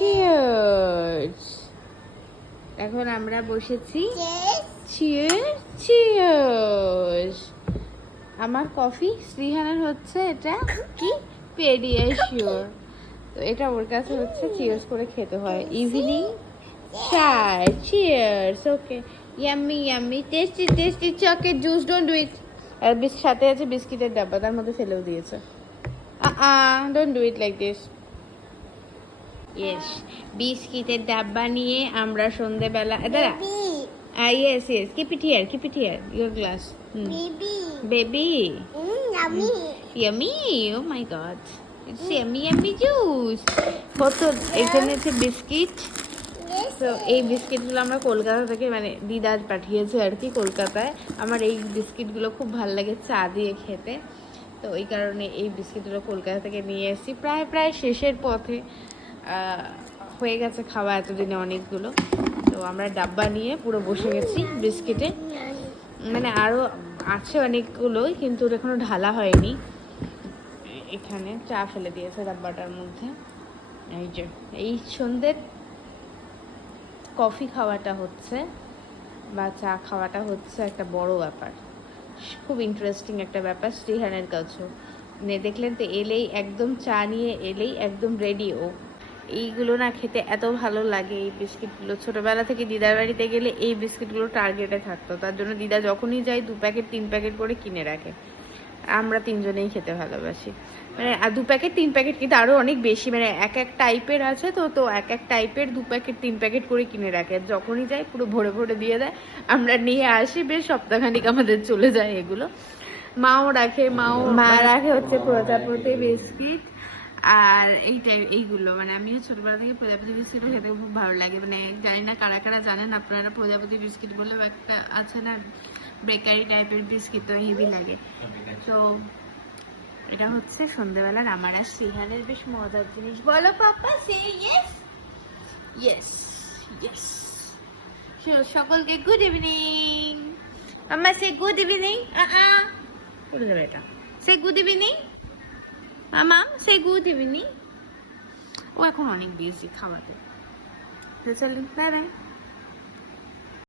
Cheers. এখন আমরা বসেছি। Cheers cheers. আমার কফি, শ্রীহানের হচ্ছে এটা কি পেডিয়াশিওর। তো এটা ওর কাছে হচ্ছে চিয়ার্স করে খেতে হয় ইভিনিং চায়। Cheers. Okay, yummy yummy, tasty tasty chocolate juice, don't do it. আর সাথে আছে বিস্কিটের ডাব্বা, তার মধ্যে ফেলেও দিয়েছে। Don't do it like this. Yes, বিস্কিটের ডাব্বা নিয়ে আমরা সন্ধেবেলা দাঁড়া। Yes, yes. Keep it here. Your glass. Baby. Yummy. Oh my God. It's yummy juice. কত এখানে আছে বিস্কিট। তো এই বিস্কিটগুলো আমরা কলকাতা থেকে মানে দিদা পাঠিয়েছে আর কি কলকাতায়। আমার এই বিস্কিটগুলো খুব ভালো লাগে চা দিয়ে খেতে। তো ওই কারণে এই বিস্কিটগুলো কলকাতা থেকে নিয়ে এসেছি। প্রায় শেষের পথে হয়ে গেছে খাওয়া এতদিনে অনেকগুলো। তো আমরা ডাব্বা নিয়ে পুরো বসে গেছি বিস্কিটে। মানে আরও আছে অনেকগুলোই, কিন্তু এখনো ঢালা হয়নি। এখানে চা ফেলে দিয়েছে ডাব্বাটার মধ্যে। এই যে এই সন্ধ্যের কফি খাওয়াটা হচ্ছে বা চা খাওয়াটা হচ্ছে একটা বড় ব্যাপার, খুব ইন্টারেস্টিং একটা ব্যাপার শ্রীহানের কাছেও। দেখলেন তো, এলেই একদম চা নিয়ে এলেই একদম রেডি ও। এইগুলো না খেতে এত ভালো লাগে এই বিস্কিটগুলো। ছোটোবেলা থেকে দিদার বাড়িতে গেলে এই বিস্কিটগুলো টার্গেটে থাকতো, তার জন্য দিদা যখনই যায় 2 প্যাকেট 3 প্যাকেট করে কিনে রাখে। আমরা 3 জনেই খেতে ভালোবাসি। মানে 2 প্যাকেট 3 প্যাকেট কিন্তু আরও অনেক বেশি, মানে এক টাইপের আছে তো এক টাইপের 2 প্যাকেট 3 প্যাকেট করে কিনে রাখে। যখনই যাই পুরো ভরে দিয়ে দেয়, আমরা নিয়ে আসি, বেশ সপ্তাহখানিক আমাদের চলে যায় এগুলো। মা রাখে হচ্ছে প্রজাপতি বিস্কিট। আর এইগুলো মানে আমিও ছোটবেলা থেকে প্রজাপতি বিস্কিটও খেতে খুব ভালো লাগে। মানে জানি না কারা কারা জানেন আপনারা, প্রজাপতি বিস্কিট বলেও একটা আছে না বেকারি টাইপের বিস্কিট, তো হেভি লাগে। তো এটা হচ্ছে সন্ধ্যেবেলার আমার আর শ্রীহানের বেশ মজার জিনিস। বলো পাপা, সে ইয়েস। সকলকে গুড ইভিনিং। মাম্মা সে গুড ইভিনিং। বলে যাবে এটা, সে গুড ইভিনিং। মাম সে গুড ইভিনিং। ও এখন অনেক বিজি খাওয়াতে। চলুন, বাই বাই।